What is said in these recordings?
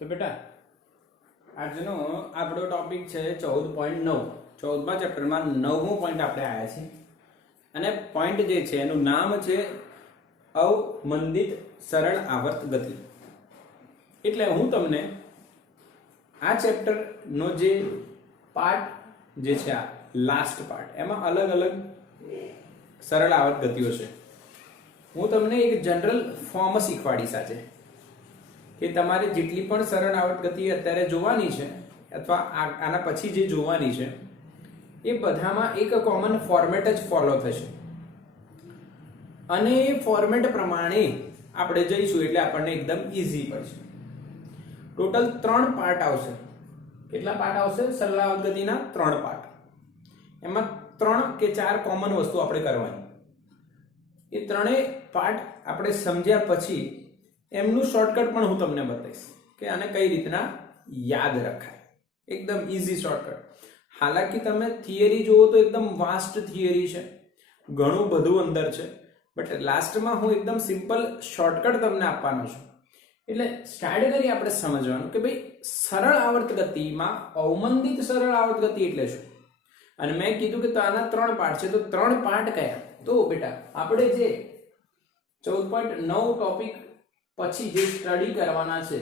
તો બેટા આજનો આપણો ટોપિક છે 14.9 14મા ચેપ્ટરમાં 9મો પોઈન્ટ આપણે આવ્યા છીએ અને પોઈન્ટ જે છે એનું નામ છે અવમંદિત સરળ આવર્ત ગતિ. એટલે હું તમને આ ચેપ્ટરનો જે પાર્ટ જે છે આ લાસ્ટ પાર્ટ એમાં અલગ અલગ સરળ આવર્ત ગતિઓ છે. હું તમને એક જનરલ ફોર્મ શીખવાડીશ આજે કે તમારે જેટલી પણ સરળ આવર્ત ગતિ અત્યારે જોવાની છે અથવા આના પછી જે જોવાની છે એ બધામાં એક કોમન ફોર્મેટ જ ફોલો થશે અને એ ફોર્મેટ પ્રમાણે આપણે જઈશું એટલે આપણને એકદમ ઈઝી પડશે. ટોટલ 3 પાર્ટ આવશે. કેટલા પાર્ટ આવશે? સરળ આવર્ત ગતિના 3 પાર્ટ. એમાં 3 કે 4 કોમન વસ્તુ આપણે કરવાની. એ ત્રણેય પાર્ટ આપણે સમજ્યા પછી એમનું શોર્ટકટ પણ હું તમને બતાવીશ કે આને કઈ રીતના યાદ રખાય. એકદમ ઈઝી શોર્ટકટ. હાલાકી તમે થિયરી જુઓ તો એકદમ વાસ્ટ થિયરી છે, ઘણું બધું અંદર છે, બટ લાસ્ટમાં હું એકદમ સિમ્પલ શોર્ટકટ તમને આપવાનો છું. એટલે સ્ટાર્ટ કરી આપણે સમજવાનું કે ભાઈ સરળ આવર્ત ગતિમાં અવમંદિત સરળ આવર્ત ગતિ એટલે શું. અને મેં કીધું કે આના 3 પાર્ટ છે, તો 3 પાર્ટ કયા? તો બેટા આપણે જે 14.9 ટોપિક પછી જે સ્ટડી કરવાના છે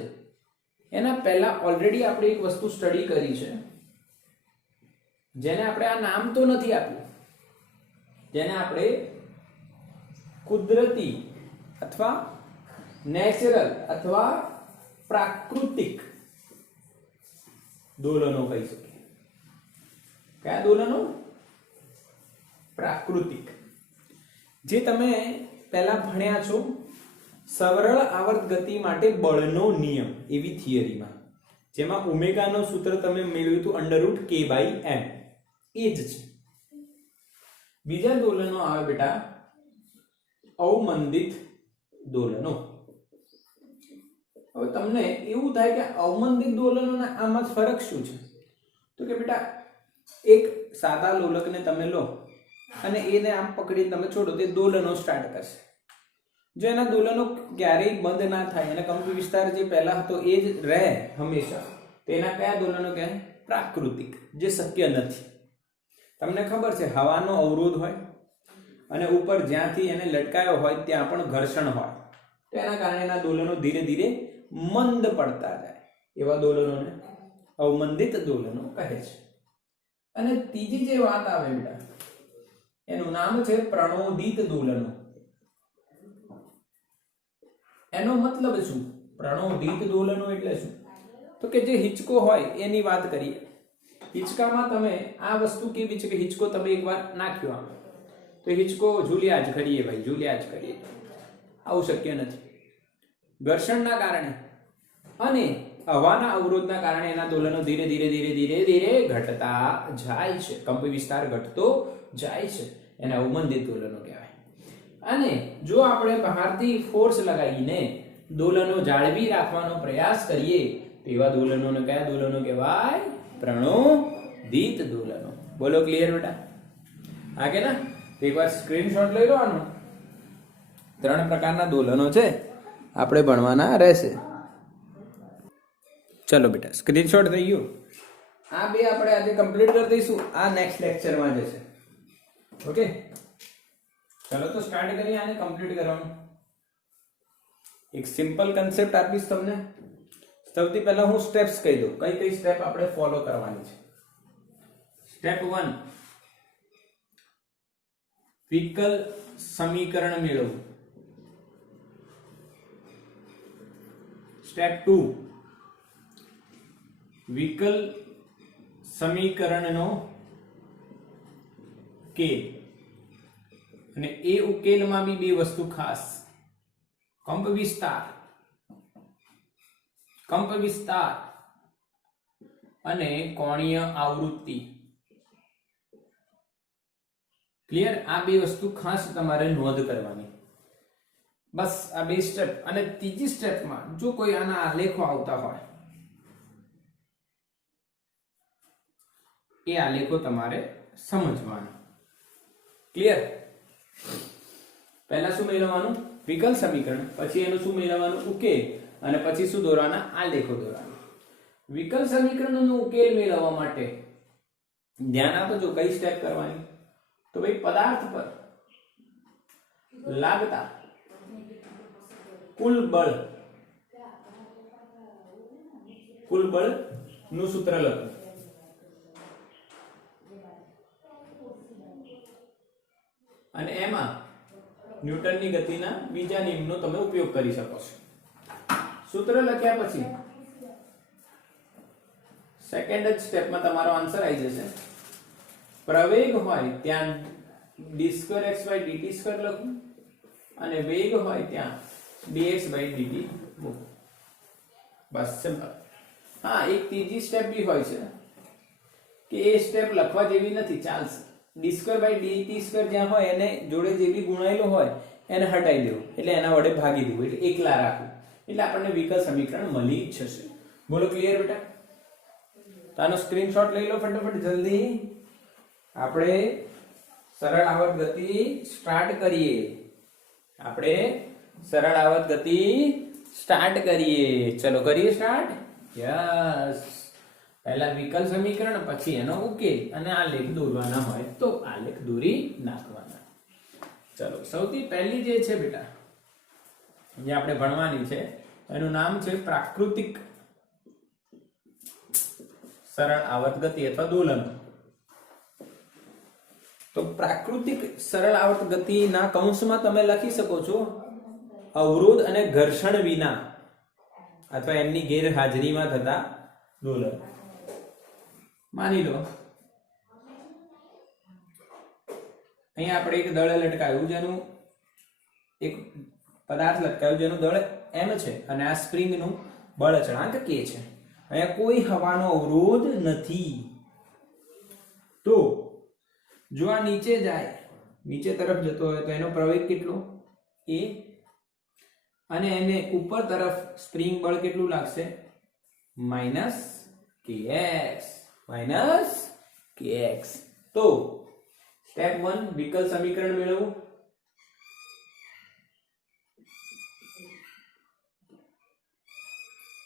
એના પહેલા ઓલરેડી આપણે એક વસ્તુ સ્ટડી કરી છે જેને આપણે આ નામ તો નથી આપ્યું, જેને આપણે કુદરતી અથવા નેચરલ અથવા પ્રાકૃતિક દોલનો કહી શકીએ. કયા દોલનો? પ્રાકૃતિક. જે તમે પહેલા ભણ્યા છો સરળ આવર્ત ગતિ માટે બળનો નિયમ એવી થિયરીમાં, જેમાં ઓમેગાનો સૂત્ર તમે મેળવ્યું હતું √k/m. એ જ છે. બીજા દોલનો આવે બેટા અવમંદિત દોલનો. હવે તમને એવું થાય કે અવમંદિત દોલનોના આમાં ફરક શું છે? તો કે બેટા એક સાદા લોલકને તમે લો અને એને આમ પકડીને તમે છોડો, તે દોલનો સ્ટાર્ટ કરશે. જો એના દોલનો ક્યારેય બંધ ના થાય અને કંપ વિસ્તાર જે પહેલા હતો એ જ રહે હંમેશા, તેના કયા દોલનો કહેવાય? પ્રાકૃતિક. જે શક્ય નથી. તમને ખબર છે હવાનો અવરોધ હોય અને ઉપર જ્યાંથી એને લટકાયો હોય ત્યાં પણ ઘર્ષણ હોય, તો એના કારણે એના દોલનો ધીરે ધીરે મંદ પડતા જાય. એવા દોલનોને અવમંદિત દોલનો કહે છે. અને ત્રીજી જે વાત આવે બેટા એનું નામ છે પ્રણોદિત દોલનો. એનો મતલબ શું? પ્રણોદિત દોલનો એટલે શું? તો કે જે હિંચકો હોય એની વાત કરીએ. હિંચકામાં તમે આ વસ્તુ કેવી છે કે હિંચકો તમે એકવાર નાખ્યો આમ તો હિંચકો ઝૂલ્યા જ કરીએ ભાઈ, ઝૂલ્યા જ કરીએ. આવું શક્ય નથી. ઘર્ષણના કારણે અને હવાના અવરોધના કારણે એના દોલનો ધીરે ધીરે ધીરે ધીરે ધીરે ઘટતા જાય છે. કંપ વિસ્તાર ઘટતો જાય છે. એને અવમંદિત દોલનો કહેવાય. અને જો આપણે બહારથી ફોર્સ લગાવીને દોલનો જાળવી રાખવાનો પ્રયાસ કરીએ તો એવા દોલનોને કયા દોલનો કહેવાય? પ્રણોદિત દોલનો. બોલો ક્લિયર બેટા? હા કે ના? એકવાર સ્ક્રીનશોટ લઈ લો આનો. 3 પ્રકારના દોલનો છે, આપણે ભણવાના રહેશે. ચલો બેટા સ્ક્રીનશોટ થઈ ગયું. આ બે આપણે આજે કમ્પ્લીટ કરી દઈશું. આ નેક્સ્ટ લેક્ચરમાં જશે. ઓકે, ચલો તો સ્ટાર્ટ કરીએ આને કમ્પ્લીટ કરવાનું. એક સિમ્પલ કન્સેપ્ટ આપીશ તમને. સૌથી પહેલા હું સ્ટેપ્સ કહી દઉં, કઈ કઈ સ્ટેપ આપણે ફોલો કરવાની છે. સ્ટેપ 1 વિકલ સમીકરણ મેળવવું. સ્ટેપ 2 વિકલ સમીકરણનો ઉકેલ. અને એ ઉકેલમાં બી બે વસ્તુ ખાસ: કંપ વિસ્તાર અને કોણીય આવૃત્તિ. ક્લિયર? આ બે વસ્તુ ખાસ તમારે નોંધ કરવાની. બસ આ બે સ્ટેપ. અને ત્રીજી સ્ટેપમાં જો કોઈ આના આલેખો આવતા હોય એ આલેખો તમારે સમજવાના. ક્લિયર? પહેલા શું મેળવવાનું? વિકલ સમીકરણ, પછી એનું શું મેળવવાનું? ઉકેલ, અને પછી શું દોરવાના? આલેખો દોરવાના. વિકલ સમીકરણનો ઉકેલ મેળવવા માટે ધ્યાન આપજો કઈ સ્ટેપ કરવાની. તો ભાઈ પદાર્થ પર લાગતા કુલ બળ નું સૂત્ર લખો. અને એમાં ન્યૂટનની ગતિના બીજા નિયમનો તમે ઉપયોગ કરી શકો છો. સૂત્ર લખ્યા પછી સેકન્ડ જ સ્ટેપમાં તમારો આન્સર આવી જશે. પ્રવેગ હોય ત્યાં d2x/dt2 લખો અને વેગ હોય ત્યાં dx/dt મૂકો. બસ સિમ્પલ. હા, એક ત્રીજી સ્ટેપ બી હોય છે કે એ સ્ટેપ લખવા જેવી નથી, ચાલશે. d2/dt2 જ્યાં હોય એને જોડે જે બી ગુણાયેલો હોય એને હટાઈ દેવો, એટલે એના વડે ભાગી દેવું, એટલે એકલા રાખવું, એટલે આપણને વિકલ સમીકરણ મળી જશે. બોલો ક્લિયર બેટા? તો આનો સ્ક્રીનશોટ લઈ લો ફટાફટ જલ્દી. આપણે સરળ આવર્ત ગતિ સ્ટાર્ટ કરીએ. ચલો કરીએ સ્ટાર્ટ. યસ. પહેલા વિકલ સમીકરણ, પછી એનો ઉકેલ, અને આલેખ દોરવાના હોય તો આલેખ દોરી નાખવાના. ચલો સૌથી પહેલી જે છે બેટા જે આપણે ભણવાની છે એનું નામ છે પ્રાકૃતિક સરળ આવર્ત ગતિ અથવા દોલન. તો પ્રાકૃતિક સરળ આવર્ત ગતિના કૌંસમાં તમે લખી શકો છો અવરોધ અને ઘર્ષણ વિના અથવા એમની ગેરહાજરીમાં થતા દોલન. માની લો અહીંયા આપણે એક દળ લટકાવ્યું જેનું એક પદાર્થ લટકાવ્યું જેનું દળ m છે અને આ સ્પ્રિંગનું બળ અચળાંક k છે. અહીંયા કોઈ હવાનો અવરોધ નથી. તો જો આ નીચે જાય, નીચે તરફ જતો હોય તો એનો પ્રવેગ કેટલો? a. અને એને ઉપર તરફ સ્પ્રિંગ બળ કેટલું લાગશે? -kx. તો સ્ટેપ 1 વિકલ સમીકરણ મેળવવું.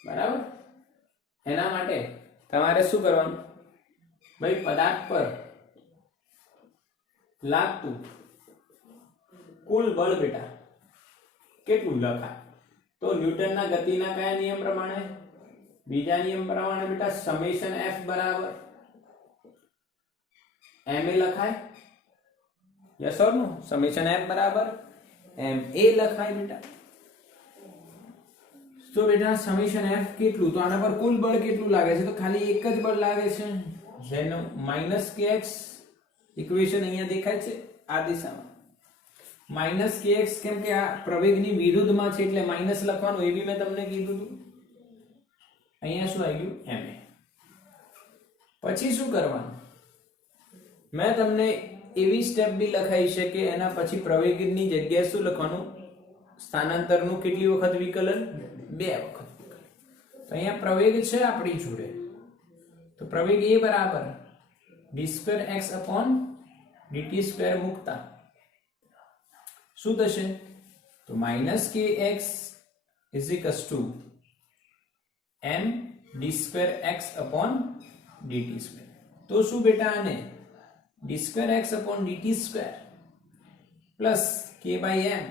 બરાબર. એના માટે તમારે શું કરવાનું? ભાઈ પદાર્થ પર લાગતું કુલ બળ બેટા કેટલું લખાય? તો ન્યૂટનના ગતિના કયા નિયમ પ્રમાણે? બીજા નિયમ પ્રમાણે બેટા સમેશન F બરાબર ma લખાય. Yes or no? Summation F બરાબર ma લખાય બેટા. તો બેટા સમેશન F કેટલું? તો આના પર કુલ બળ કેટલું લાગે છે? તો ખાલી એક જ બળ લાગે છે જેનો -kx ઇક્વેશન અહીંયા દેખાય છે આ દિશામાં. -kx કેમ કે આ પ્રવેગની વિરુદ્ધમાં છે એટલે માઈનસ લખવાનું, એ બી મેં તમને કીધું હતું. અહીંયા શું આવી ગયું? ma. પછી શું કરવાનું? મેં તમને એવી સ્ટેપ બી લખાઈ છે કે એના પછી પ્રવેગની જગ્યાએ શું લખવાનું? સ્થાનાંતરનું કેટલી વખત વિકલન? 2 વખત. તો અહીંયા પ્રવેગ છે આપણી જોડે, તો પ્રવેગ a બરાબર d2x/dt2 મૂકતા શું થશે? તો -kx m d2x/dt2. તો શું બેટા આને d2x/dt2 plus k/m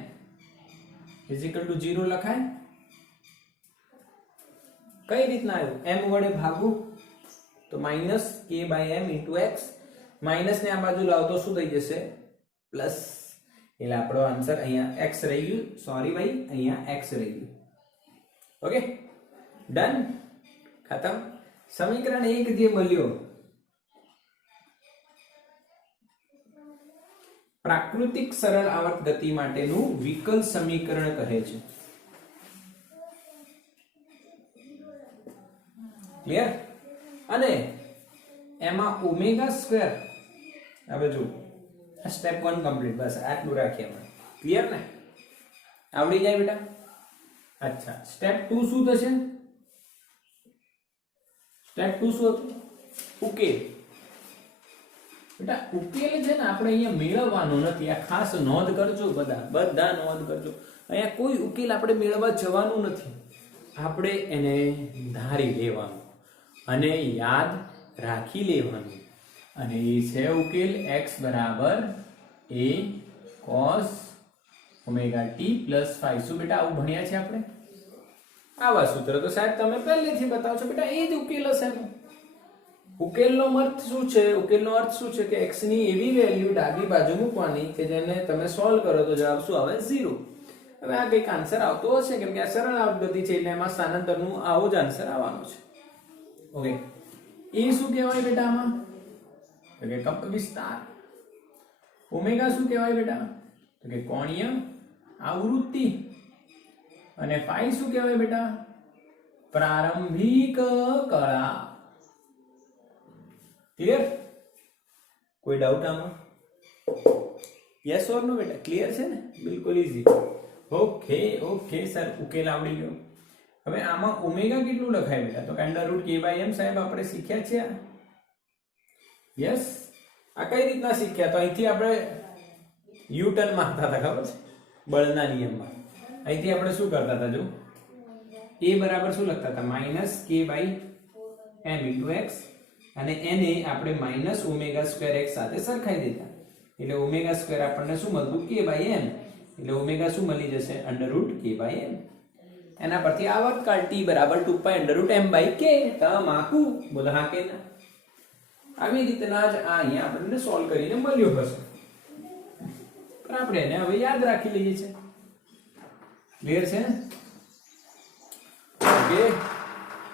= 0 લખાય? કઈ રીતના આવ્યું? m વડે ભાગવું તો -k/m * x, માઈનસ ને આ બાજુ લાવો તો શું થઈ જશે? પ્લસ. એટલે આપણો આન્સર અહીંયા x રહી ગયું. સોરી ભાઈ, અહીંયા x રહી ગયું. ઓકે, ડન, ખતમ. સમીકરણ 1 જે મળ્યો પ્રાકૃતિક સરળ આવર્ત ગતિ માટેનું વિકલ સમીકરણ કહે છે. ક્લિયર? અને એમાં ω2 હવે જો સ્ટેપ 1 કમ્પ્લીટ. બસ આટલું રાખીએ આપણે. ક્લિયર ને? આવડી જાય બેટા? અચ્છા, સ્ટેપ 2 શું થશે? સ્ટેપ 2 શું હતું? ઉકેલ. બેટા ઉકેલ છે ને આપણે અહીંયા મેળવવાનો નથી. આ ખાસ નોંધ કરજો, બધા નોંધ કરજો. અહીંયા કોઈ ઉકેલ આપણે મેળવવા જવાનું નથી. આપણે એને ધારી લેવાનું અને યાદ રાખી લેવાનું અને એ છે ઉકેલ x બરાબર a cos omega t plus 5. શું બેટા આવું ભણ્યા છે આપણે? આવા સૂત્ર તો સાહેબ તમે પહેલેથી બતાવો છો બેટા, એ જ ઉકેલ હશે. ઉકેલનો અર્થ શું છે? ઉકેલનો અર્થ શું છે કે x ની એવી વેલ્યુ ડાબી બાજુ મૂકવાની કે જેને તમે સોલ્વ કરો તો જવાબ શું આવે? 0. હવે આ કંઈક આન્સર આવતો હશે કેમ કે આ સરળ આવૃત્તિ છે એટલે એમાં સ્થાનાંતરનું આવો જ આન્સર આવવાનો છે. ઓકે, એ શું કહેવાય બેટા આમાં? તો કે કંપ વિસ્તાર. ઓમેગા શું કહેવાય બેટા? તો કે કોણીય આવૃત્તિ. અને phi શું કહેવાય બેટા? પ્રારંભિક કળા. ક્લિયર? કોઈ ડાઉટ આમાં? યસ ઓર નો બેટા? ક્લિયર છે ને? બિલકુલ ઈઝી. ઓકે સર, ઉકેલ આવડી ગયો. હવે આમાં ઓમેગા કેટલું લખાય બેટા? તો √k/m સાહેબ આપણે શીખ્યા છે. યસ, આ કઈ રીતના શીખ્યા? તો અહીંથી આપણે યુ ટર્ન મારતા હતા, ખબર છે? બળના નિયમમાં અહીંથી આપણે શું કરતા હતા? જો a બરાબર શું લખતા હતા? -k/m * x અને એને આપણે -ω² x સાથે સરખાઈ દેતા એટલે ω² આપણને શું મળતું? k/m. એટલે ઓમેગા શું મળી જશે? √k/m. એના પરથી આવર્તકાળ t બરાબર 2π√m/k. તમાકુ. બોલો હા કે ના? આવી રીતના જ આ અહીંયા આપણને સોલ્વ કરીને મળ્યો હશે, પણ આપણે એને હવે યાદ રાખી લઈએ છીએ. ક્લિયર છે ને? ઓકે,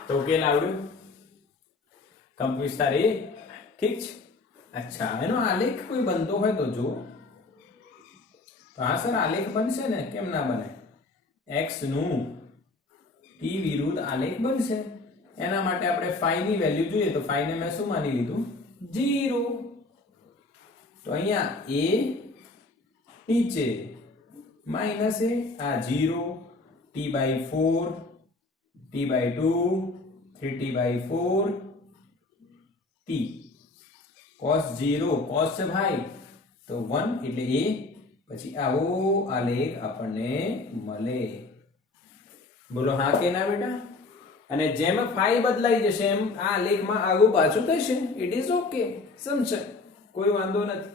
તો ઉકેલ આવડ્યો. કંપ વિસ્તાર એ. ઠીક છે. અચ્છા, એનો આલેખ કોઈ બનતો હોય તો જુઓ. તો હા સર, આલેખ બનશે ને, કેમ ના બને? x નું t વિરુદ્ધ આલેખ બનશે. એના માટે આપણે phi ની વેલ્યુ જોઈએ તો phi ને મેં શું માની લીધું? 0. તો અહીંયા a નીચે માઈનસ a, આ 0, t/4, t/2, 3t/4 t. cos 0 cos છે ભાઈ તો 1 એટલે a. પછી આવો આલેખ આપણને મળે. બોલો હા કે ના બેટા? અને જેમ phi બદલાઈ જશે એમ આ આલેખમાં આગળ પાછું થશે. It is okay. સમજે? કોઈ વાંધો નથી.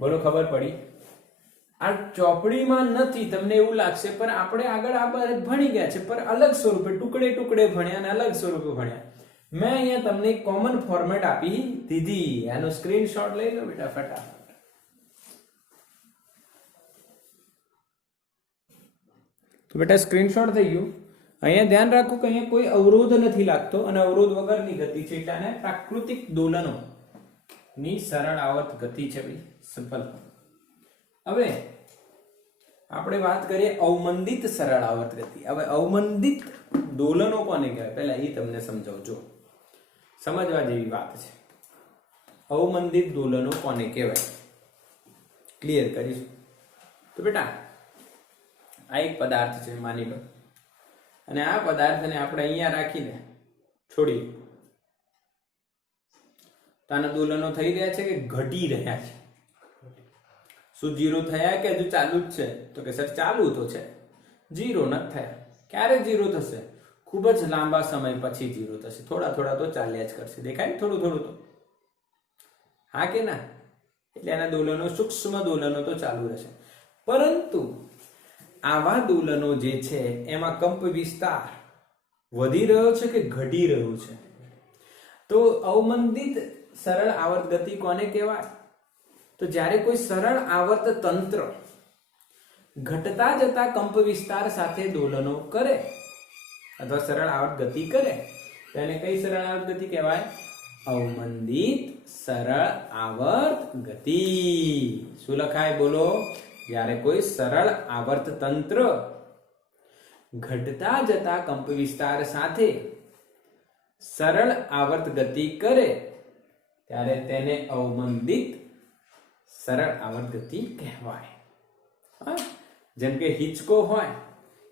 બોલો ખબર પડી? આ ચોપડીમાં નથી, તમને એવું લાગશે, પણ આપણે આગળ આ ભણી ગયા છે, પણ અલગ સ્વરૂપે ટુકડે ટુકડે ભણ્યા અને અલગ સ્વરૂપે ભણ્યા. મેં અહીંયા તમને કોમન ફોર્મેટ આપી દીધી. આનો સ્ક્રીનશોટ લઈ લો બેટા ફટાફટ. તો બેટા સ્ક્રીનશોટ થઈ ગયું. અહીંયા ધ્યાન રાખો કે અહીંયા કોઈ અવરોધ નથી લાગતો અને અવરોધ વગરની ગતિ છે એટલે આને પ્રાકૃતિક દોલનો ની સરળ આવર્ત ગતિ છે ભાઈ. સિમ્પલ. હવે આપણે વાત કરીએ અવમંદિત સરળ આવર્ત ગતિ. હવે અવમંદિત દોલનો કોને કહેવાય પહેલા એ તમને સમજાવજો. સમજવા જેવી વાત છે. અવમંદિત દોલનો કોને કહેવાય ક્લિયર કરીશું. તો બેટા આ એક પદાર્થ છે માની લો, અને આ પદાર્થને આપણે અહીંયા રાખીને છોડી તો આના દોલનો થઈ રહ્યા છે કે ઘટી રહ્યા છે? શું 0 થયા કે હજુ ચાલુ જ છે? તો કે સર ચાલુ તો છે, 0 નથી થયા. ક્યારે 0 થશે? ખૂબ જ લાંબા સમય પછી 0 થશે. થોડા થોડા તો ચાલ્યા જ કરશે. દેખાય થોડું થોડું તો? હા કે ના? એટલે એના દોલનો સૂક્ષ્મ દોલનો તો ચાલુ રહેશે, પરંતુ આવા દોલનો જે છે એમાં કંપ વિસ્તાર વધી રહ્યો છે કે ઘટી રહ્યું છે? તો અવમંદિત સરળ આવર્ત ગતિ કોને કહેવાય? તો જ્યારે કોઈ સરળ આવર્ત તંત્ર ઘટતા જતા કંપ વિસ્તાર સાથે દોલનો કરે અથવા સરળ આવર્ત ગતિ કરે તો એને કઈ સરળ આવર્ત ગતિ કહેવાય? અવમંદિત સરળ આવર્ત ગતિ. શું લખાય બોલો? જ્યારે કોઈ સરળ આવર્ત તંત્ર ઘટતા જતા કંપ વિસ્તાર સાથે સરળ આવર્ત ગતિ કરે ત્યારે તેને અવમંદિત સરળ આવર્ત ગતિ કહેવાય. જેમ કે હિંચકો હોય,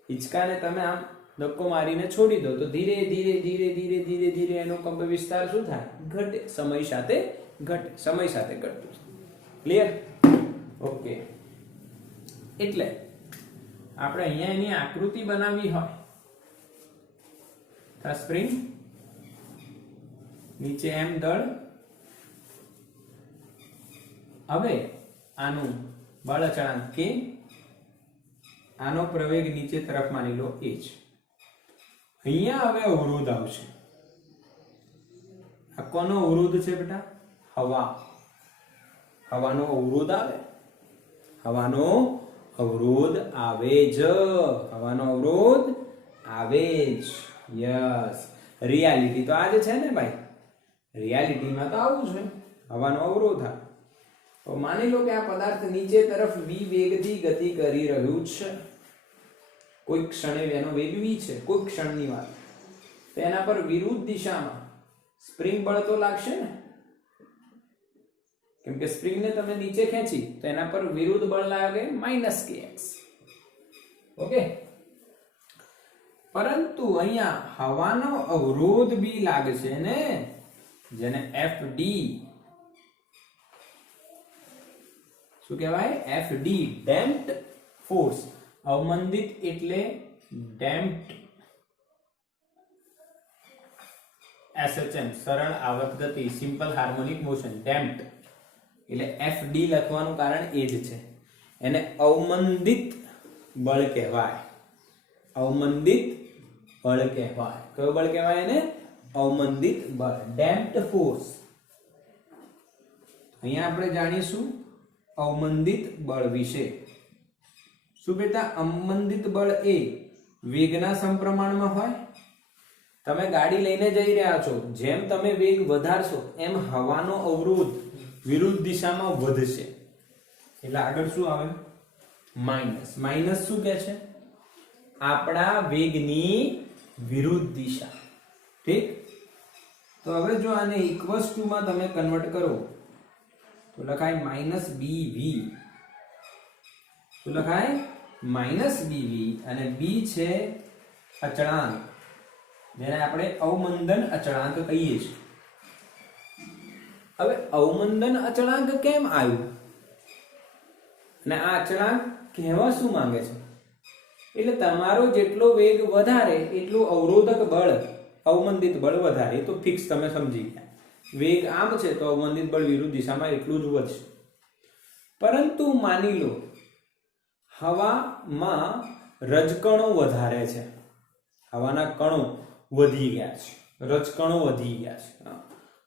હિંચકાને તમે આમ ધક્કો મારીને છોડી દો તો ધીરે ધીરે ધીરે ધીરે ધીરે ધીરે એનો કંપ વિસ્તાર શું થાય? ઘટે. સમય સાથે ઘટે. સમય સાથે ઘટતું. ક્લિયર? ઓકે. એટલે આપણે અહીંયા એની આકૃતિ બનાવી હોય આ સ્પ્રિંગ, નીચે એમ દળ. હવે આનું બળ અચળાંક કે, આનો પ્રવેગ નીચે તરફ માની લો એ જ. અહીંયા હવે અવરોધ આવશે. આ કોનો અવરોધ છે બેટા? હવા. હવાનો અવરોધ આવે, હવાનો અવરોધ આવે જ, હવાનો અવરોધ આવે જ. યસ, રિયાલિટી તો આજે છે ને ભાઈ, રિયાલિટીમાં તો આવું છે, હવાનો અવરોધ આવે. તો માની લો કે આ પદાર્થ નીચે તરફ v વેગથી ગતિ કરી રહ્યું છે. કોઈ ક્ષણે એનો વેગ v છે, કોઈ ક્ષણની વાત. તો એના પર વિરુદ્ધ દિશામાં સ્પ્રિંગ બળ તો લાગશે ને, કેમ કે સ્પ્રિંગને તમે નીચે ખેંચી તો એના પર વિરુદ્ધ બળ લાગે -kx. ઓકે, પરંતુ અહીંયા હવાનો અવરોધ બી લાગશે ને, જેને FD શું કહેવાય? FD, damped force. અવમંદિત એટલે ડેમ્પ્ડ, SHM સરળ આવર્ત ગતિ, સિમ્પલ હાર્મોનિક મોશન. ડેમ્પ્ડ એટલે FD લખવાનું કારણ એ જ છે. એને અવમંદિત બળ કહેવાય, અવમંદિત બળ કહેવાય. કયું બળ કહેવાય એને? અવમંદિત બળ, ડેમ્પ્ડ ફોર્સ. અહીંયા આપણે જાણીશું અવમંદિત બળ વિશે. શું બેટા? અવમંદિત બળ એ વેગના સમપ્રમાણમાં હોય. તમે ગાડી લઈને જઈ રહ્યા છો, જેમ તમે વેગ વધારશો એમ હવાનો અવરોધ વિરુદ્ધ દિશામાં વધશે. એટલે આગળ શું આવે? માઇનસ. માઇનસ શું કહે છે? આપણા વેગની વિરુદ્ધ દિશા. ઠીક? તો હવે જો આને ઇક્વલ્સ ટુ માં તમે કન્વર્ટ કરો તો લખાય -bv. તો લખાય -bv, અને b છે અચળાંક, જેને આપણે અવમંદન અચળાંક કહીએ છીએ. હવે અવમંદન અચળાંક કેમ આવ્યું અને આ અચળાંક કહેવા શું માંગે છે? એટલે તમારો જેટલો વેગ વધારે એટલું અવરોધક બળ, અવમંદિત બળ વધારે. તો ફિક્સ તમે સમજી ગયા. વેગ આમ છે તો અવમંદિત બળ વિરુદ્ધ દિશામાં એટલું જ વધશે. પરંતુ માની લો હવામાં રજકણો વધારે છે, હવાના કણો વધી ગયા છે, રજકણો વધી ગયા છે,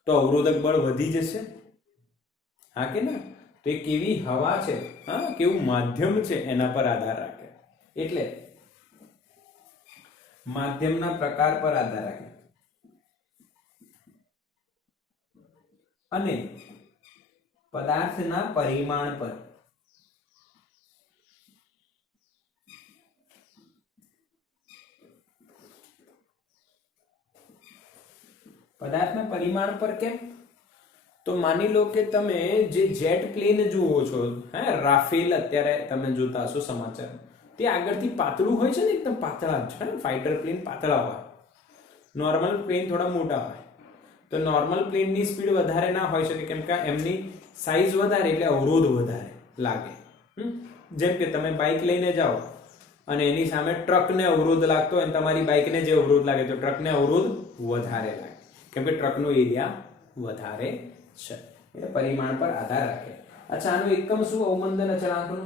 તો અવરોધક બળ વધી જશે. હા કે ના? તો એ કેવી હવા છે, હા, કેવું માધ્યમ છે એના પર આધાર રાખે. એટલે માધ્યમના પ્રકાર પર આધાર રાખે અને પદાર્થના પરિમાણ પર. પદાર્થના પરિમાણ પર કેમ? તો માની લો કે તમે જે જેટ પ્લેન જુઓ છો, હે, રાફેલ અત્યારે તમે જોતા હશો સમાચાર, તે આગળથી પાતળું હોય છે ને, એકદમ પાતળા જ છે. ફાઇટર પ્લેન પાતળા હોય, નોર્મલ પ્લેન થોડા મોટા હોય. તો નોર્મલ પ્લેનની સ્પીડ વધારે ના હોઈ શકે, કેમ કે એમની સાઈઝ વધારે એટલે અવરોધ વધારે લાગે. જેમ કે તમે બાઇક લઈને જાઓ અને એની સામે ટ્રકને અવરોધ લાગતો હોય, તમારી બાઇકને જે અવરોધ લાગે તો ટ્રકને અવરોધ વધારે લાગે, કેમ કે ટ્રકનો એરિયા વધારે છે. એટલે પરિમાણ પર આધાર રાખે. અચ્છા, આનું એકમ શું અવમંદન અચળાંકનું?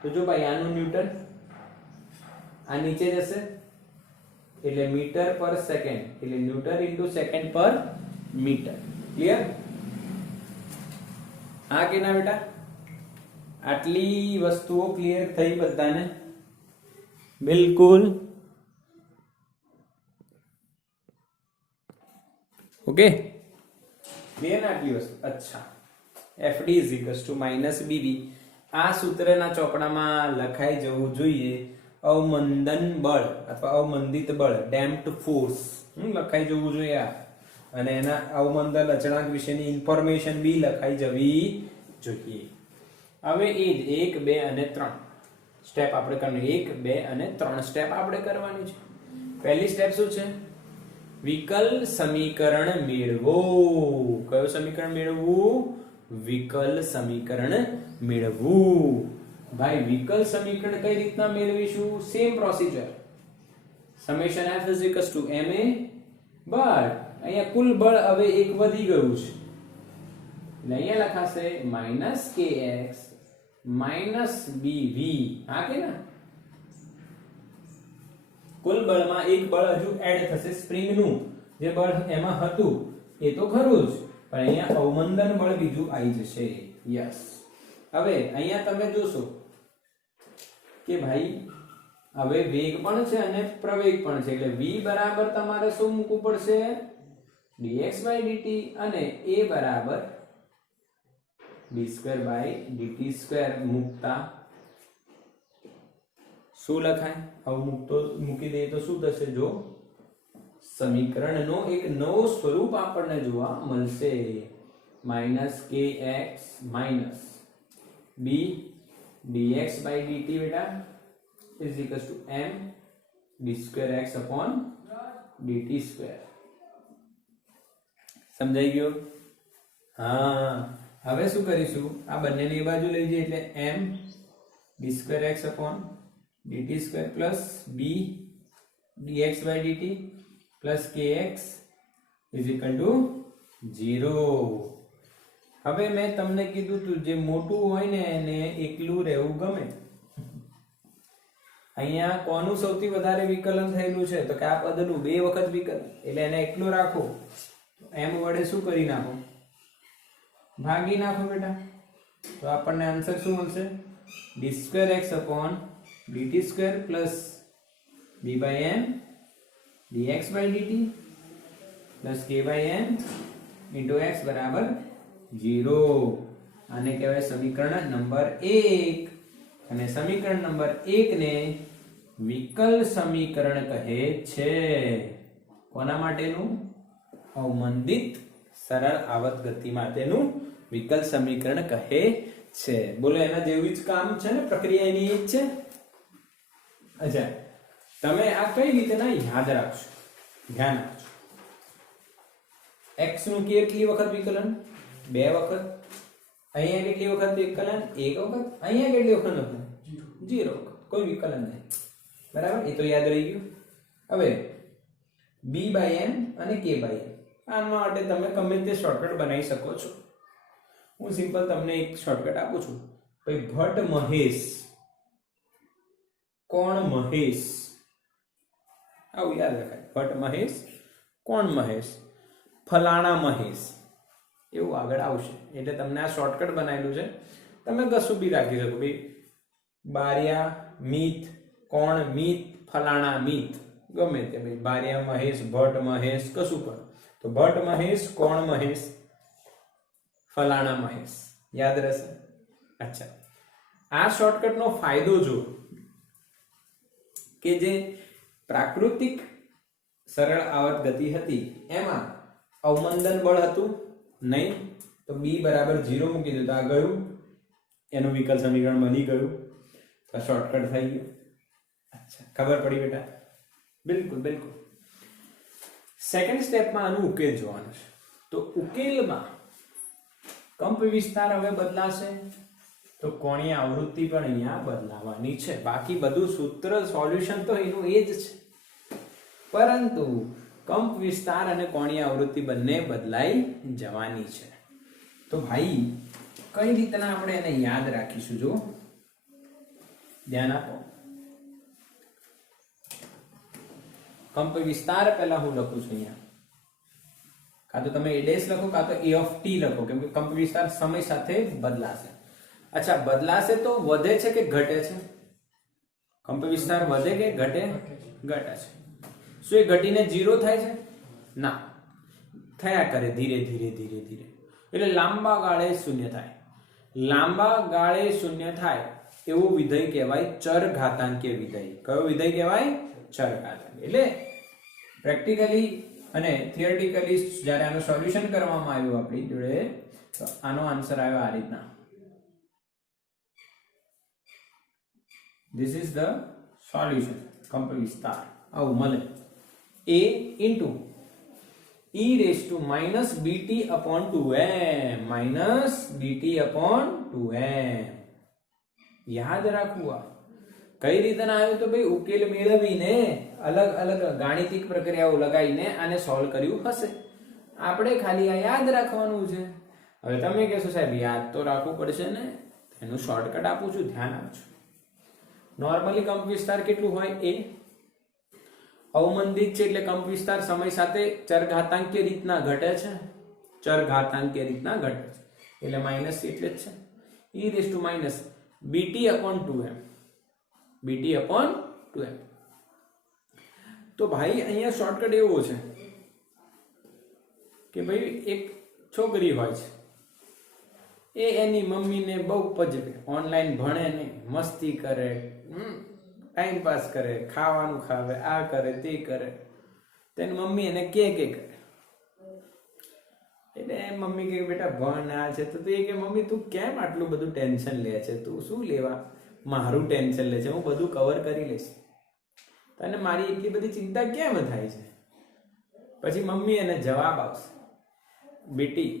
તો જો ભાઈ આનું ન્યૂટન, આ નીચે જશે એટલે મીટર પર સેકન્ડ, એટલે ન્યૂટન ઇન્ટુ સેકન્ડ પર મીટર. ક્લિયર? હા કે ના બેટા? આટલી વસ્તુઓ ક્લિયર થઈ બધાને? બિલકુલ. ઓકે, ક્લિયર ના આટલી વસ્તુ? અચ્છા, FD -bv. આ સૂત્રના ચોપડામાં લખાઈ જવું જોઈએ અવમંદન બળ અથવા અવમંદિત બળ, ડેમ્પ્ડ ફોર્સ, લખાઈ જવું જોઈએ. અને એના અવમંદન અચળાંક વિશેની ઇન્ફોર્મેશન બી લખાઈ જવી જોઈએ. હવે એ જ 1, 2 અને 3 સ્ટેપ આપણે કરવાની. 1, 2 અને 3 સ્ટેપ આપણે કરવાની છે. પહેલી સ્ટેપ શું છે? વિકલ સમીકરણ મેળવો. કયું સમીકરણ મેળવવું? વિકલ સમીકરણ મેળવવું. ભાઈ વિકલ સમીકરણ કઈ રીતના મેળવીશું? Same procedure. Summation f is equals to ma, but અહીંયા કુલ બળ હવે એક વધી ગયું છે એટલે અહીંયા લખાશે -kx -bv. હા કે ના, કુલ બળમાં એક બળ હજુ એડ થશે, સ્પ્રિંગ નું જે બળ એમાં હતું એ તો ખરું જ, પણ અહીંયા અવમંદન બળ બીજું આવી જશે. યસ, હવે અહીંયા તમે જોશો કે ભાઈ હવે વેગ પણ છે અને પ્રવેગ પણ છે એટલે v બરાબર તમારે શું મૂકવું પડશે, dx/dt, અને a બરાબર d2/dt2 મૂકતા શું લખાય? હવે મૂકી દઈએ તો શું થશે? જો સમીકરણનો એક નવો સ્વરૂપ આપણને જોવા મળશે, -kx - b dx/dt બેટા is equals to m d2x/dt2. સમજાઈ ગયો? હા, હવે શું કરીશું? આ બંનેની બાજુ લઈ જઈએ એટલે m d2x/dt2 plus b dx/dt plus kx is equal to 0. હવે મેં તમને કીધું તું જે મોટું હોય ને એને એકલું રહેવું ગમે. અહીંયા કોનું સૌથી વધારે વિકલન થયેલું છે? તો કે આ પદનું 2 વખત વિકલન, એટલે એને એકલું રાખો. m વડે શું કરી નાખો? ભાગી નાખો બેટા. તો આપણને આન્સર શું મળશે? d2x/dt2 plus b/m dx/dt plus k/m into x બરાબર 0. આને કહેવાય સમીકરણ નંબર 1. અને સમીકરણ નંબર 1 ને વિકલ સમીકરણ કહે છે. કોના માટેનું? અવમંદિત સરળ આવર્ત ગતિ માટેનું વિકલ સમીકરણ કહે છે. બોલો, એના જેવું જ કામ છે ને, પ્રક્રિયા એની જ છે. અચ્છા, તમે આ કઈ રીતના યાદ રાખશો? ધ્યાન આપજો. x નું કેટલી વખત વિકલન? 2 વખત. અહીંયા કેટલી વખત વિકલન? 1 વખત. અહીંયા કેટલી વખત હતું? 0 વખત. કોઈ વિકલન નહીં. બરાબર, એ તો યાદ રહી ગયું. હવે b/m અને k/m, આના માટે તમે ગમે તે શોર્ટકટ બનાવી શકો છો. હું સિમ્પલ તમને એક શોર્ટકટ આપું છું. ભાઈ ભટ્ટ મહેશ, કોણ મહેશ, આવું યાદ રખાય. ભટ્ટ મહેશ, કોણ મહેશ, ફલાણા મહેશ, એવું આગળ આવશે. એટલે તમને આ શોર્ટકટ બનાવેલું છે. તમે કશું બી રાખી શકો. ભાઈ બારિયા મિત, કોણ મિત, ફલાણા મિત, ગમે તે. ભાઈ બારિયા મહેશ, ભટ્ટ મહેશ, કશું પણ. તો ભટ્ટ મહેશ, કોણ મહેશ, ફલાણા મહેશ, યાદ રહેશે. અચ્છા, આ શોર્ટકટનો ફાયદો જો કે જે પ્રાકૃતિક સરળ આવર્ત ગતિ હતી એમાં અવમંદન બળ હતું નહીં, તો b બરાબર 0 મૂકી દો તો આ ગયું, એનું વિકલ સમીકરણ બની ગયું. તો શોર્ટકટ થઈ ગયું. અચ્છા, ખબર પડી બેટા? બિલકુલ બિલકુલ. સેકન્ડ સ્ટેપમાં આનું ઉકેલ જોવાનું છે. તો ઉકેલમાં કંપ વિસ્તાર હવે બદલાશે, તો કોણીય આવૃત્તિ પણ અહીંયા બદલાવાની છે. બાકી બધું સૂત્ર સોલ્યુશન તો એનું એ જ છે, પરંતુ કંપ વિસ્તાર અને કોણીય આવૃત્તિ બંને બદલાઈ જવાની છે. તો ભાઈ કઈ રીતના આપણે એને યાદ રાખીશું? જો ધ્યાન આપો. કંપ વિસ્તાર પહેલા હું લખું છું અહીંયા, કાં તો તમે a' લખો કાં તો a of t લખો, કેમ કે કંપ વિસ્તાર સમય સાથે બદલાશે. અચ્છા, બદલાશે તો વધે છે કે ઘટે છે? કંપ વિસ્તાર વધે કે ઘટે? ઘટે છે. શું એ ઘટીને 0 થાય છે? ના, થયા કરે ધીરે ધીરે ધીરે ધીરે. એટલે લાંબા ગાળે શૂન્ય થાય. લાંબા ગાળે શૂન્ય થાય એવું વિધેય કહેવાય ચર ઘાતાંકીય વિધેય. કયો વિધેય કહેવાય? ચર ઘાતાંકીય. એટલે પ્રેક્ટિકલી અને થિયરિટિકલી જ્યારે આનું સોલ્યુશન કરવામાં આવ્યું આપણી જોડે, તો આનો આન્સર આવ્યો આ રીતના. This is the solution. કંપ વિસ્તાર આવું મળે. a into e raised to minus bt upon 2m minus bt upon 2m. યાદ રાખવું. આ કઈ રીતે આવ્યું? તો ભાઈ ઉકેલ મેળવીને અલગ અલગ ગાણિતિક પ્રક્રિયાઓ લગાવીને આને સોલ્વ કર્યું હશે. આપણે ખાલી આ યાદ રાખવાનું છે. હવે તમે કહેશો સાહેબ યાદ તો રાખવું પડશે ને, એનું શોર્ટકટ આપું છું, ધ્યાન આપજો. નોર્મલી કંપ વિસ્તાર કેટલું હોય? a. અવમંદિત છે એટલે કંપ વિસ્તાર સમય સાથે ચરઘાતાંકીય રીતના ઘટે છે, ચરઘાતાંકીય રીતના ઘટે છે એટલે માઇનસ એટલે જ છે. e raise to minus bt/2m, bt/2m. તો ભાઈ અહીંયા શોર્ટકટ એવો છે કે ભાઈ એક છોકરી હોય છે, એ એની મમ્મીને બહુ પજવે, ઓનલાઈન ભણે નહીં, મસ્તી કરે, ટાઈમ પાસ કરે, ખાવાનું ખાવે, આ કરે તે કરે, તેની મમ્મી એને કે કરે એટલે મમ્મી કે બેટા ભણ આ છે, તો એ કે મમ્મી તું કેમ આટલું બધું ટેન્શન લે છે, તું શું લેવા મારું ટેન્શન લે છે, હું બધું કવર કરી લઈશ, તને મારી એટલી બધી ચિંતા કેમ થાય છે? પછી મમ્મી એને જવાબ આપશે, બેટી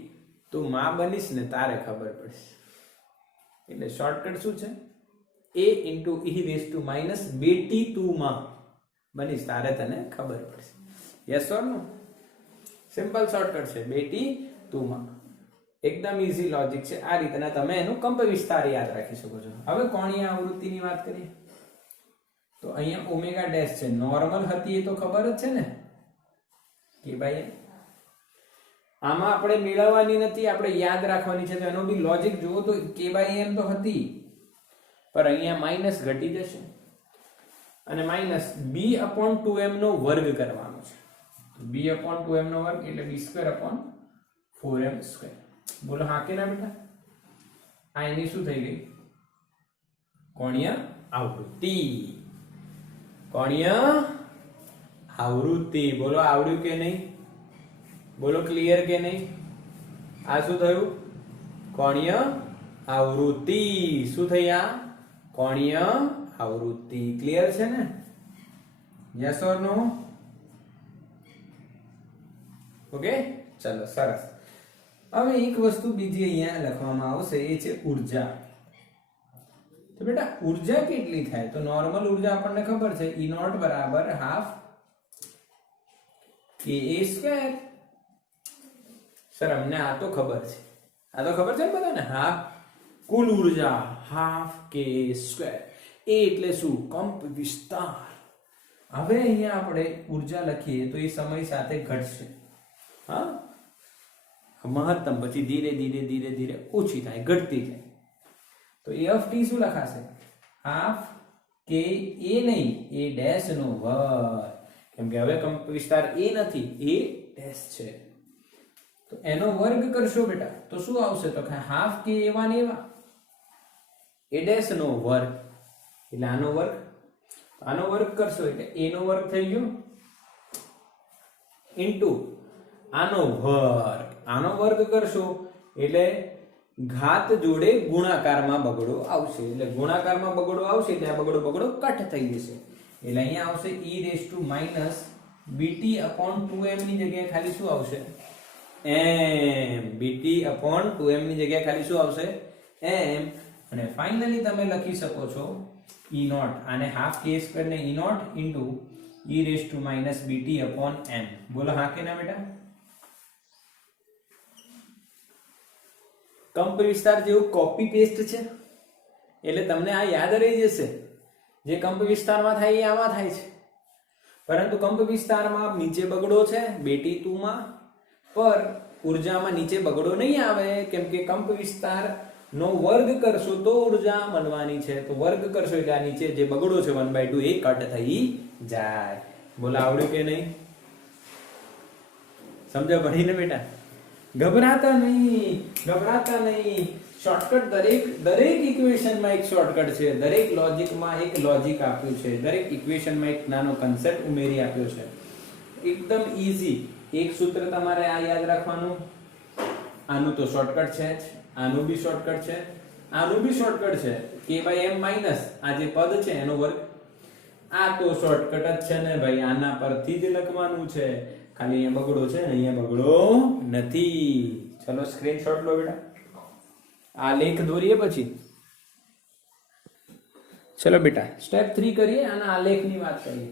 તું માં બનીશ ને તારે ખબર પડશે. એટલે શોર્ટકટ શું છે? a into e raise to minus બેટી તું માં બનીશ તારે તને ખબર પડશે. Yes or no? Simple shortcut છે, બેટી તું માં. એકદમ ઈઝી લોજિક છે. આ રીતના તમે એનું કંપ વિસ્તાર યાદ રાખી શકો છો. હવે કોણીય આવૃત્તિની વાત કરીએ તો અહીંયા ઓમેગા ડેશ છે, નોર્મલ હતી એ તો ખબર જ છે ને કે ભાઈ આમાં આપણે મેળવવાની નથી, આપણે યાદ રાખવાની છે. તો એનો બી લોજિક જુઓ તો k/m તો હતી, પર અહીંયા માઇનસ ઘટી જશે અને માઇનસ b/2m નો વર્ગ કરવાનો છે. b/2m નો વર્ગ એટલે b²/4m². બોલો હા કે ના બેટા? આ એની શું થઈ ગઈ? કોણીય આવૃત્તિ. કોણીય આવૃત્તિ. બોલો આવડ્યું કે નહીં? બોલો ક્લિયર કે નહીં? આ શું થયું? કોણીય આવૃત્તિ. શું થઈ? આ કોણીય આવૃત્તિ. ક્લિયર છે ને? Yes or no? ઓકે, ચલો સરસ. હવે એક વસ્તુ બીજી અહીંયા લખવામાં આવશે, એ છે ઉર્જા. તો બેટા ઉર્જા કેટલી થાય? તો નોર્મલ ઉર્જા આપણને ખબર છે, E0 બરાબર હાફ ka². સર અમને આ તો ખબર છે, આ તો ખબર છે ને બધાને. હાફ કુલ ઉર્જા હાફ k². એ એટલે શું? કંપ વિસ્તાર. હવે અહીંયા આપણે ઉર્જા લખીએ તો એ સમય સાથે ઘટશે. હા, મહત્તમ પછી ધીરે ધીરે ધીરે ધીરે ઓછી થાય, ઘટતી જાય. તો EF શું લખાશે? હાફ કે એ નહીં, એ ડેશ નો વર્ગ, કેમ કે હવે કંપ વિસ્તાર એ નથી, એ ડેશ છે. તો એનો વર્ગ કરશો બેટા તો શું આવશે? તો હાફ કે એવા ને એવા, એ ડેશ નો વર્ગ એટલે આનો વર્ગ. આનો વર્ગ કરશો એટલે a નો વર્ગ થઈ ગયો ઇન્ટુ આનો વર્ગ. આનો વર્ગ કરશો એટલે ઘાત જોડે ગુણાકારમાં બગડો આવશે, એટલે ગુણાકારમાં બગડો આવશે એટલે આ બગડો કટ થઈ જશે. એટલે અહીંયા આવશે e raise to minus bt/2m ની જગ્યાએ ખાલી શું આવશે? m. bt/2m ની જગ્યાએ ખાલી શું આવશે? m. અને ફાઇનલી તમે લખી શકો છો E0, આને હાફ k² ને E0 into e raise to minus bt/m. બોલો હા કે ના બેટા? કંપ વિસ્તાર જેવું કોપી પેસ્ટ છે એટલે તમને આ યાદ રહી જશે. જે કંપ વિસ્તારમાં થાય એ આમાં થાય છે, પરંતુ કંપ વિસ્તારમાં નીચે બગડો છે બેટી 2 માં, પર ઉર્જામાં નીચે બગડો નહીં આવે, કેમ કે કંપ વિસ્તાર નો વર્ગ કરશો તો ઉર્જા મળવાની છે. તો વર્ગ કરશો એટલે આ નીચે જે બગડો છે 1/2 એ કટ થઈ જાય. બોલો આવડ્યું કે નહીં? સમજ પડી ને બેટા? ઘબરાતા નહીં, ઘબરાતા નહીં. શોર્ટકટ દરેક ઇક્વેશનમાં એક શોર્ટકટ છે, દરેક લોજિકમાં એક લોજિક આપ્યું છે, દરેક ઇક્વેશનમાં એક નાનો કન્સેપ્ટ ઉમેરી આપ્યો છે. એકદમ ઈઝી. એક સૂત્ર તમારે આ યાદ રાખવાનું. આનું તો શોર્ટકટ છે જ, આનું બી શોર્ટકટ છે, આનું બી શોર્ટકટ છે. k/m માઇનસ આ જે પદ છે એનો વર્ગ. આ તો શોર્ટકટ જ છે ને ભાઈ, આના પરથી જ લખવાનું છે. ખાલી અહીંયા બગડો છે ને અહીંયા બગડો નથી. ચલો સ્ક્રીનશોટ લો બેટા. આ લેખ દોરીએ પછી. ચલો બેટા સ્ટેપ 3 કરીએ અને આલેખની વાત કરીએ.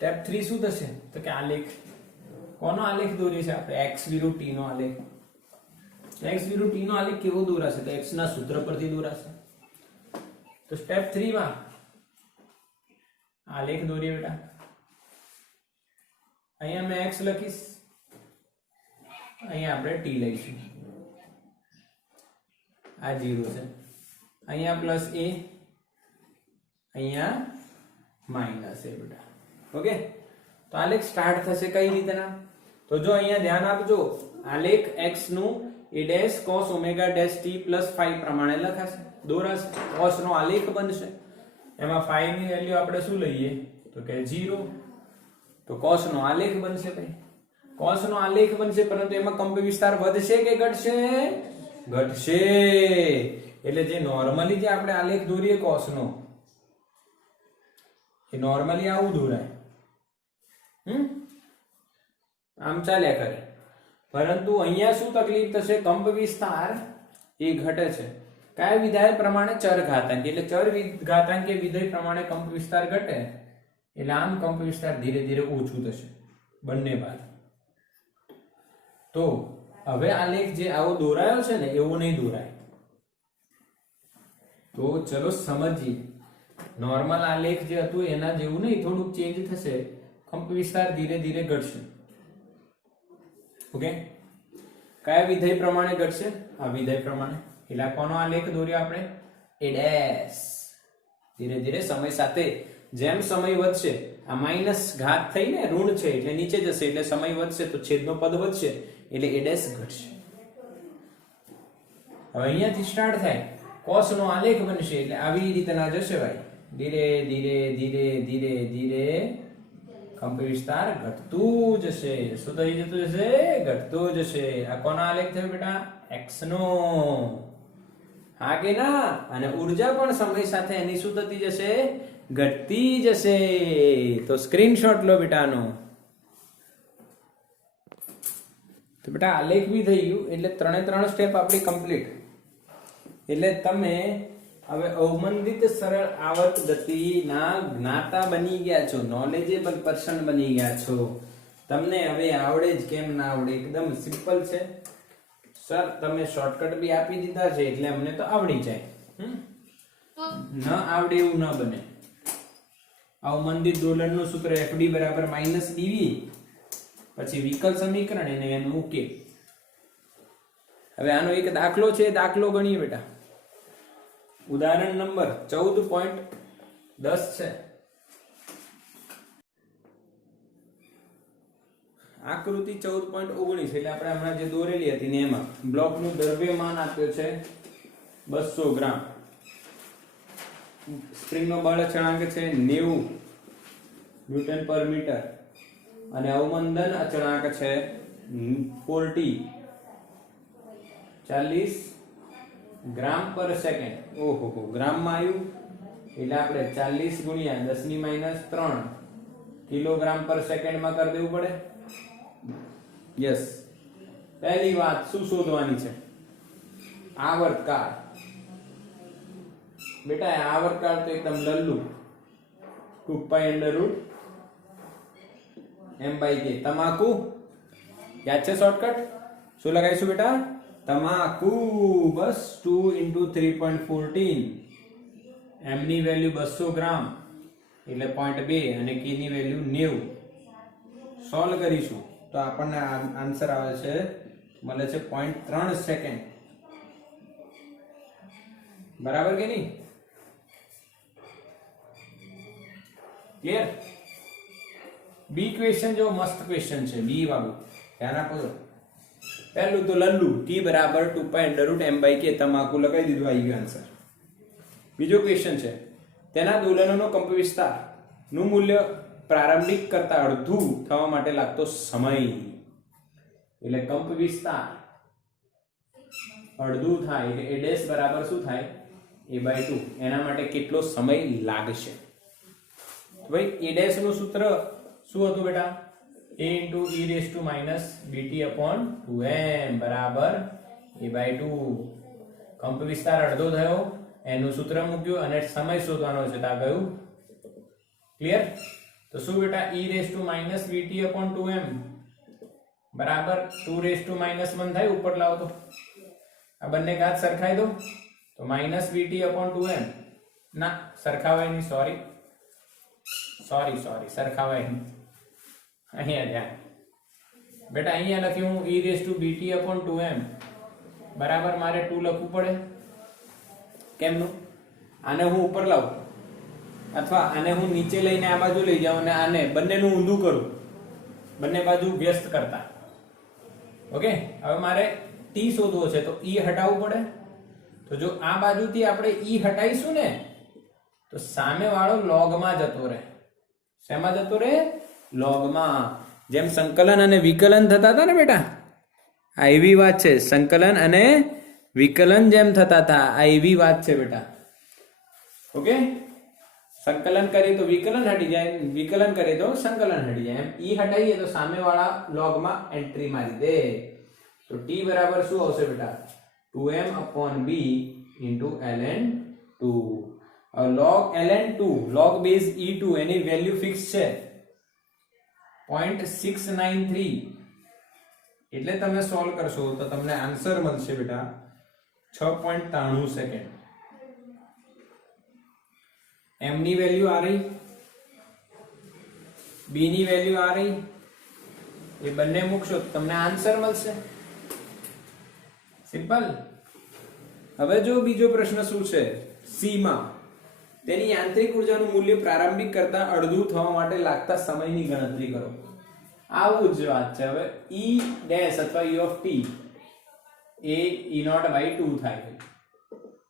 સ્ટેપ 3 શું થશે તો કે આલેખ કોનો આલેખ દોરીએ છે આપણે x વિરુદ્ધ t નો આલેખ x વિરુદ્ધ t નો આલેખ કેવો દોરાશે તો x ના સૂત્ર પરથી દોરાશે તો સ્ટેપ 3 માં આલેખ દોરીએ બેટા અહીંયા મેં x લખીશ અહીંયા આપણે t લઈશું આ 0 છે અહીંયા પ્લસ a અહીંયા માઈનસ a બેટા ઓકે તો આલેખ સ્ટાર્ટ થશે કઈ રીતના તો જો અહીંયા ધ્યાન આપજો આલેખ x નું a dash cos omega dash t plus phi પ્રમાણે લખાશે દોરાશે cos નો આલેખ બનશે એમાં phi ની વેલ્યુ આપણે શું લઈએ તો કે 0 તો cos નો આલેખ બનશે ભાઈ cos નો આલેખ બનશે પરંતુ એમાં કંપ વિસ્તાર વધશે કે ઘટશે ઘટશે એટલે જે નોર્મલી જે આપણે આલેખ દોરીએ cos નો એ નોર્મલી આવું દોરાય આમ ચાલ્યા કરે પરંતુ અહીંયા શું તકલીફ થશે કંપ વિસ્તાર એ ઘટે છે કયા વિધાય પ્રમાણે ચર ઘાતાંક એટલે ચર ઘાતાંકીય વિધેય પ્રમાણે કંપ વિસ્તાર ઘટે એટલે આમ કંપ વિસ્તાર ધીરે ધીરે ઓછું થશે બંને બાજુ તો હવે આલેખ જે આવો દોરાયો છે ને એવો નહીં દોરાય તો ચલો સમજીએ નોર્મલ આલેખ જે હતું એના જેવું નહીં થોડુંક ચેન્જ થશે કંપ વિસ્તાર ધીરે ધીરે ઘટશે ઓકે કયા વિધેય પ્રમાણે ઘટશે આ વિધેય પ્રમાણે એટલે કોનો આલેખ દોર્યો આપણે a dash ધીરે ધીરે સમય સાથે જેમ સમય વધશે આ માઈનસ ઘાત થઈને ઋણ છે એટલે નીચે જશે એટલે સમય વધશે તો છેદનો પદ વધશે એટલે a dash ઘટશે હવે અહીંયાથી સ્ટાર્ટ થાય cos નો આલેખ બનશે એટલે આવી રીતના જશે ભાઈ ધીરે ધીરે ધીરે ધીરે ધીરે કંપ વિસ્તાર ઘટતું જશે શું થઈ જતું જશે ઘટતું જશે આ કોનો આલેખ થયો બેટા x નો હા કે ના અને ઊર્જા પણ સમય સાથે એની શું થતી જશે ઘટતી જશે તો સ્ક્રીનશોટ લો બેટાનો તો બેટા આલેખ બી થઈ ગયું એટલે ત્રણ સ્ટેપ આપણી કમ્પ્લીટ એટલે તમે હવે અવમંદિત સરળ આવર્ત ગતિના જ્ઞાતા બની ગયા છો નોલેજેબલ પર્સન બની ગયા છો તમને હવે આવડે જ કેમ ના આવડે એકદમ સિમ્પલ છે સર તમે શોર્ટકટ બી આપી દીધા છે એટલે અમને તો આવડી જાય ન આવડે એવું ન બને અવમંદિત દોલનનું સૂત્ર FD બરાબર -dv પછી વિકલ સમીકરણ અને એનો ઉકેલ હવે આનો એક દાખલો છે દાખલો ગણીએ બેટા ઉદાહરણ નંબર 14.10 છે આકૃતિ 14.19 એટલે આપણે હમણાં જે દોરેલી હતી ને એમાં બ્લોકનું દ્રવ્યમાન આપ્યો છે 200 ગ્રામ સ્પ્રિંગનો બળ અચળાંક છે 90 ન્યૂટન પર મીટર અને અવમંદન અચળાંક છે 40 ગ્રામ પર સેકન્ડ ઓહો ગ્રામ માં આવ્યું એટલે આપણે 40 ગુણ્યા 10⁻³ કિલોગ્રામ પર સેકન્ડ માં કરી દેવું પડે યસ પહેલી વાત શું શોધવાની છે આવર્તકાળ બેટા આવર્તકાળ તો એકદમ લલ્લુ 2π√m/k તમાકુ યાદ છે શોર્ટકટ શું લગાવીશું બેટા તમાકુ બસ 2 × 3.14 m ની વેલ્યુ 200 ગ્રામ એટલે 0.2 અને k ની વેલ્યુ 90 સોલ્વ કરીશું તો આપણને આન્સર આવે છે મળે છે 0.3 સેકન્ડ બરાબર કે નહીં ક્લિયર બી ક્વેશ્ચન જો મસ્ત ક્વેશ્ચન છે બી વાળું ધ્યાન આપો પહેલું તો લલ્લુ t બરાબર 2π√m/k તમાકુ લગાવી દીધું આવી ગયો આન્સર બીજો ક્વેશ્ચન છે તેના દોલનોનો કંપ વિસ્તાર નું મૂલ્ય પ્રારંભિક કરતા અડધું થવા માટે લાગતો સમય એટલે કંપ વિસ્તાર અડધું થાય એટલે a' બરાબર શું થાય a/2 એના માટે કેટલો સમય લાગશે ભાઈ a' નું સૂત્ર શું હતું બેટા a × e⁻bt/2m બરાબર a/2 કંપ વિસ્તાર અડધો થયો એનું સૂત્ર મૂક્યું અને સમય શોધવાનો છે તા ગયું ક્લિયર તો શું બેટા e raise to minus VT upon 2m બરાબર 2 રેસ ટુ માઇનસ 1 થાય, ઉપર લાવો તો આ બંને ઘાત સરખાઈ દો તો માઇનસ વીટી અપોન 2m ના સરખાવાય નહીં, સોરી સરખાવાય નહીં. અહીંયા ધ્યાન બેટા, અહીંયા લખ્યું e raise to B T upon 2m બરાબર મારે 2 લખવું પડે. કેમનું? આને હું ઉપર લાવું અથવા આને હું નીચે લઈને આ બાજુ લઈ જાઉં અને આને બંનેનું ઊંધું કરું, બંને બાજુ વ્યસ્ત કરતા. ઓકે, હવે મારે t શોધવો છે તો e હટાવવું પડે. તો જો આ બાજુથી આપણે e હટાઈશું ને તો સામે વાળો લોગમાં જતો રહે. શેમાં જતો રહે? લોગમાં. જેમ સંકલન અને વિકલન થતા હતા ને બેટા, આ એવી વાત છે. સંકલન અને વિકલન જેમ થતા હતા આ એવી વાત છે બેટા. ઓકે, સંકલન કરીએ તો વિકલન હટી જાય, વિકલન કરીએ તો સંકલન હટી જાય. એમ ઈ હટાઈએ તો સામેવાળા લોગમાં એન્ટ્રી મારી દે. તો t બરાબર શું આવશે બેટા? 2m upon b into ln 2. log ln 2 log base e2 એની વેલ્યુ ફિક્સ છે 0.693. એટલે તમે સોલ્વ કરશો તો તમને આન્સર મળશે બેટા 6.93 સેકન્ડ. m ની વેલ્યુ આ રહી, b ની વેલ્યુ આ રહી, એ બંને મૂકશો તો તમને આન્સર મળશે. સિમ્પલ. હવે જો બીજો પ્રશ્ન શું છે? સી માં તેની યાંત્રિક ઉર્જાનું મૂલ્ય પ્રારંભિક કરતા અડધું થવા માટે લાગતા સમયની ગણતરી કરો. આવું જ વાત છે. હવે e ડેશ અથવા e ઓફ t એ e નોટ બાય 2 થાય છે.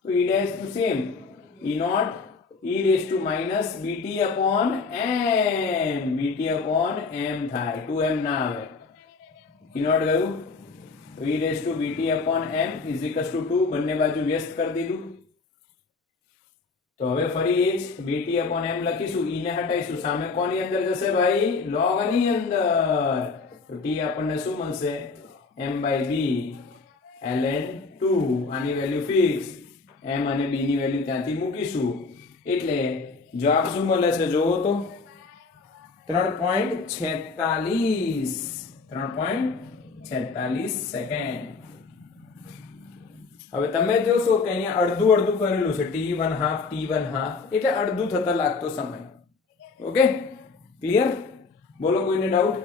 તો e ડેશ નું same e naught e raise to minus bt upon m થાય. 2m ના આવે, e નોટ ગયું તો e raise to bt upon m is equals to 2. બંને બાજુ વ્યસ્ત કરી દીધું. તો હવે ફરી એ જ bt અપોન m લખીશું, e ને હટાઈશું, સામે કોની અંદર જશે ભાઈ? log ની અંદર. તો t આપણને શું મળશે? m by b ln 2. આની વેલ્યુ ફિક્સ, m અને b ની વેલ્યુ ત્યાંથી મૂકીશું એટલે જવાબ શું મળે છે જોવો તો 3.46 સેકન્ડ. હવે તમે જોશો કે અહીંયા અડધું અડધું કરેલું છે, t1 હાફ t1 હાફ, એટલે અડધું થતા લાગતો સમય. Okay, clear? બોલો, કોઈને ડાઉટ?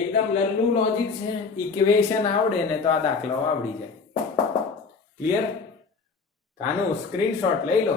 એકદમ લલ્લુ લોજિક છે. ઇક્વેશન આવડે ને તો આ દાખલાઓ આવડી જાય. ક્લિયર? આનું સ્ક્રીનશોટ લઈ લો.